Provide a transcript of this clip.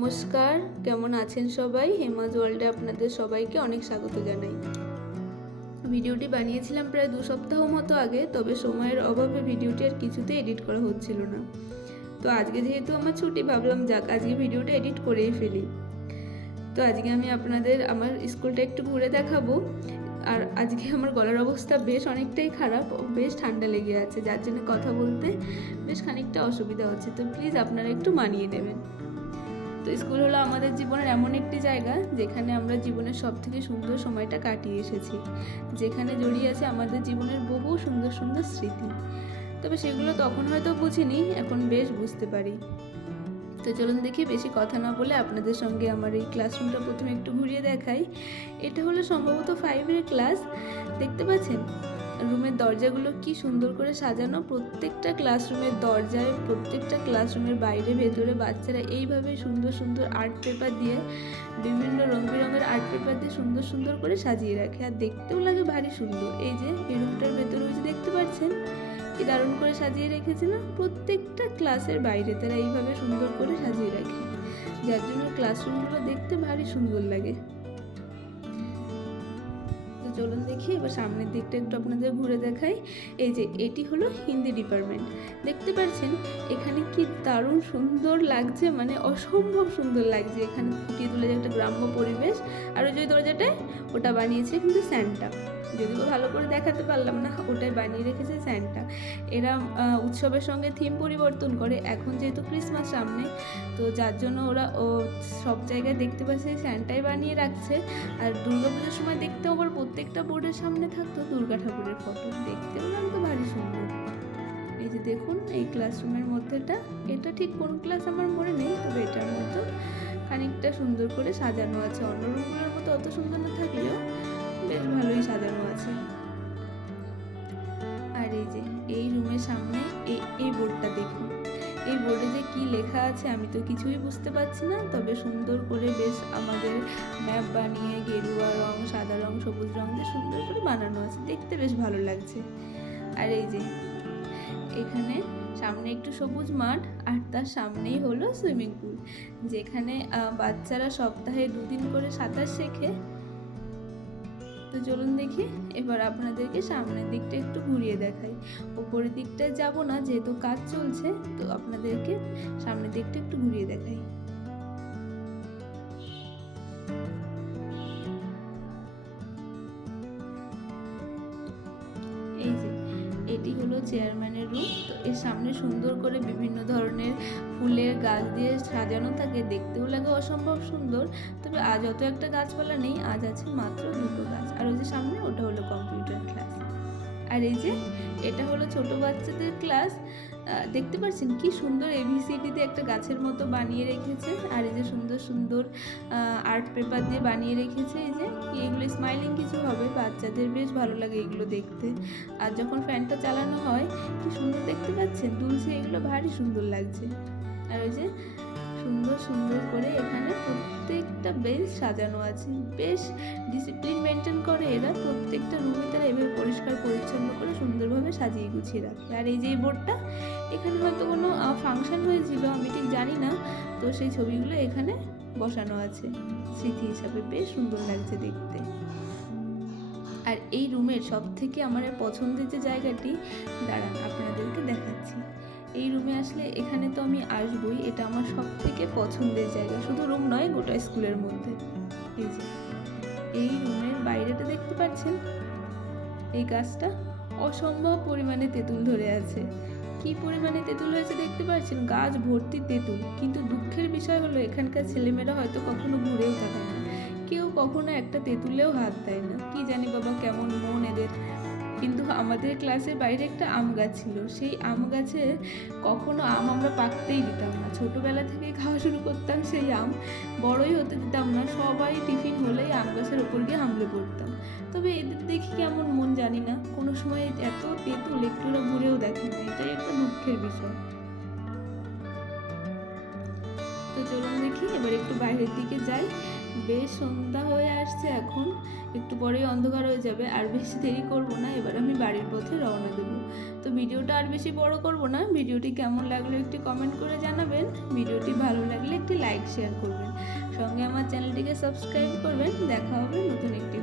নমস্কার, কেমন আছেন সবাই? হেমাজ ওয়ার্ল্ডে আপনাদের সবাইকে অনেক স্বাগত জানাই। ভিডিওটি বানিয়েছিলাম প্রায় 2 সপ্তাহ মতো আগে, তবে সময়ের অভাবে ভিডিওটি আর কিছুতে এডিট করা হচ্ছিল না। তো আজকে যেহেতু আমার ছুটি, ভাবলাম যাক আজকে ভিডিওটা এডিট করেই ফেলি। তো আজকে আমি আপনাদের আমার স্কুলটা একটু ঘুরে দেখাবো। আর আজকে আমার গলার অবস্থা বেশ অনেকটাই খারাপ, বেশ ঠান্ডা লেগে আছে, যার জন্য কথা বলতে বেশ খানিকটা অসুবিধা হচ্ছে। তো প্লিজ আপনারা একটু মানিয়ে নেবেন। তো স্কুল হলো আমাদের জীবনের এমন একটি জায়গা যেখানে আমরা জীবনের সবথেকে সুন্দর সময়টা কাটিয়ে এসেছি, যেখানে জড়িয়ে আছে আমাদের জীবনের বহু সুন্দর সুন্দর স্মৃতি। তবে সেগুলো তখন হয়তো বুঝিনি, এখন বেশ বুঝতে পারি। তো চলুন দেখি, বেশি কথা না বলে আপনাদের সঙ্গে আমার এই ক্লাসরুমটা প্রথমে একটু ঘুরিয়ে দেখাই। এটা হলো সম্ভবত 5-এর ক্লাস। দেখতে পাচ্ছেন রুমের দরজাগুলো কি সুন্দর করে সাজানো। প্রত্যেকটা ক্লাসরুমের দরজায়, প্রত্যেকটা ক্লাসরুমের বাইরে ভেতরে বাচ্চারা এইভাবে সুন্দর সুন্দর আর্ট পেপার দিয়ে, বিভিন্ন রং বেরঙের আর্ট পেপার দিয়ে সুন্দর সুন্দর করে সাজিয়ে রাখে, আর দেখতেও লাগে ভারী সুন্দর। এই যে এই রুমটার ভেতরে ওই যে দেখতে পাচ্ছেন কি দারুণ করে সাজিয়ে রেখেছে না? প্রত্যেকটা ক্লাসের বাইরে তারা এইভাবে সুন্দর করে সাজিয়ে রাখে, যার জন্য ক্লাসরুমগুলো দেখতে ভারী সুন্দর লাগে। চলুন দেখি এবার সামনের দিকটা একটু আপনাদের ঘুরে দেখাই। এই যে এটি হলো হিন্দি ডিপার্টমেন্ট। দেখতে পাচ্ছেন এখানে কি দারুণ সুন্দর লাগছে, মানে অসম্ভব সুন্দর লাগছে। এখানে ফুটিয়ে তুলে যে একটা গ্রাম্য পরিবেশ। আর ওই যে দরজাটায় ওটা বানিয়েছে কিন্তু স্যান্টা, যদিও ভালো করে দেখাতে পারলাম না, ওটাই বানিয়ে রেখেছে স্যান্টা। এরা উৎসবের সঙ্গে থিম পরিবর্তন করে, এখন যেহেতু ক্রিসমাস সামনে, তো যার জন্য ওরা সব জায়গায় দেখতে পাচ্ছে স্যান্টাই বানিয়ে রাখছে। আর দুর্গাপুজোর সময় দেখতেও আবার প্রত্যেকটা বোর্ডের সামনে থাকতো দুর্গা ঠাকুরের ফটো, দেখতেও লাগতো ভারী সুন্দর। এই যে দেখুন এই ক্লাসরুমের মধ্যেটা, এটা ঠিক কোন ক্লাস আমার মনে নেই, তবে এটার মতো খানিকটা সুন্দর করে সাজানো আছে। অন্য রুমগুলোর মতো অত সুন্দর না থাকলেও বেশ ভালোই সাজানো আছে। আর এই যে এই রুমের সামনে এই বোর্ডটা দেখুন, এই বোর্ডে যে কি লেখা আছে আমি তো কিছুই বুঝতে পারছি না, তবে সুন্দর করে বেশ আমাদের ম্যাপ বানিয়ে গেরুয়া রং, সাদা রং, সবুজ রং দিয়ে সুন্দর করে বানানো আছে, দেখতে বেশ ভালো লাগছে। আর এই যে এখানে সামনে একটু সবুজ মাঠ, আর তার সামনেই হলো সুইমিং পুল, যেখানে বাচ্চারা সপ্তাহে 2 দিন করে সাঁতার শেখে। তো চলুন দেখি এবার আপনাদেরকে সামনের দিকটা একটু ঘুরিয়ে দেখাই। উপরের দিকটায় যাব না, যেহেতু কাজ চলছে, তো আপনাদেরকে সামনের দিকটা একটু ঘুরিয়ে দেখাই। এই যে এটি হলো চেয়ারম্যানের রুম। তো এর সামনে সুন্দর করে বিভিন্ন ধরনের ফুলের গাছ দিয়ে সাজানো থাকে, দেখতেও লাগে অসম্ভব সুন্দর। তবে আজ অত একটা গাছপালা নেই, আজ আছে মাত্র 2টো গাছ। আর ওই যে সামনে ওটা হলো কম্পিউটার ক্লাস। আর এই যে এটা হলো ছোট বাচ্চাদের ক্লাস। দেখতে পাচ্ছেন কি সুন্দর এবিসিডিতে একটা গাছের মতো বানিয়ে রেখেছে, আর এই যে সুন্দর সুন্দর আর্ট পেপার দিয়ে বানিয়ে রেখেছে। এই যে এগুলো স্মাইলিং কিছু হবে, বাচ্চাদের বেশ ভালো লাগে এগুলো দেখতে। আর যখন ফ্যানটা চালানো হয় কি সুন্দর দেখতে পাচ্ছেন দুলছে, এগুলো ভারী সুন্দর লাগছে। আর ওই যে সুন্দর সুন্দর করে এখানে প্রত্যেকটা বেঞ্চ সাজানো আছে, বেশ ডিসিপ্লিন মেনটেন করে এরা। প্রত্যেকটা রুমে তারা এভাবে পরিষ্কার পরিচ্ছন্ন করে সুন্দরভাবে সাজিয়ে গুছিয়ে রাখে। আর এই যে এই বোর্ডটা, এখানে হয়তো কোনো ফাংশন হয়েছিল, আমি ঠিক জানি না, তো সেই ছবিগুলো এখানে বসানো আছে স্মৃতি হিসাবে, বেশ সুন্দর লাগছে দেখতে। আর এই রুমের সব থেকে আমার পছন্দের যে জায়গাটি, দাঁড়ান আপনাদেরকে দেখাচ্ছি। এই রুমে আসলে এখানে তো আমি আসবই, এটা আমার সব থেকে পছন্দের জায়গা, শুধু রুম নয় গোটা স্কুলের মধ্যে। এই যে এই রুমের বাইরেটা দেখতে পাচ্ছেন, এই গাছটা অসম্ভব পরিমাণে তেঁতুল ধরে আছে। কি পরিমাণে তেঁতুল হয়েছে দেখতে পাচ্ছেন, গাছ ভর্তি তেঁতুল। কিন্তু দুঃখের বিষয় হলো এখানকার ছেলেমেয়েরা হয়তো কখনো ঘুরেও থাকে না, কেউ কখনো একটা তেঁতুলেও হাত দেয় না, কি জানি বাবা কেমন মন এদের। কিন্তু আমাদের ক্লাসের বাইরে একটা আম গাছ ছিল, সেই আম গাছে কখনো আম আমরা পাকতেই দিতাম না। ছোটোবেলা থেকে খাওয়া শুরু করতাম সেই আম, বড়ই হতে দিতাম না। সবাই টিফিন হলেই আম গাছের ওপর গিয়ে হামলে পড়তাম। তবে এদের দেখি কেমন মন জানি না, কোনো সময় এত তেঁতুল একটুরা ঘুরেও দেখে না, এটাই একটা দুঃখের বিষয়। তো চলুন দেখি এবার একটু বাইরের দিকে যাই। বেশ সন্ধ্যা হয়ে আসছে এখন, একটু পরেই অন্ধকার হয়ে যাবে। আর বেশি দেরি করব না, এবার আমি বাড়ির পথে রওনা দেবো। তো ভিডিওটা আর বেশি বড় করব না। ভিডিওটি কেমন লাগলো একটি কমেন্ট করে জানাবেন। ভিডিওটি ভালো লাগলে একটি লাইক শেয়ার করবেন, সঙ্গে আমার চ্যানেলটিকে সাবস্ক্রাইব করবেন। দেখা হবে নতুন একটি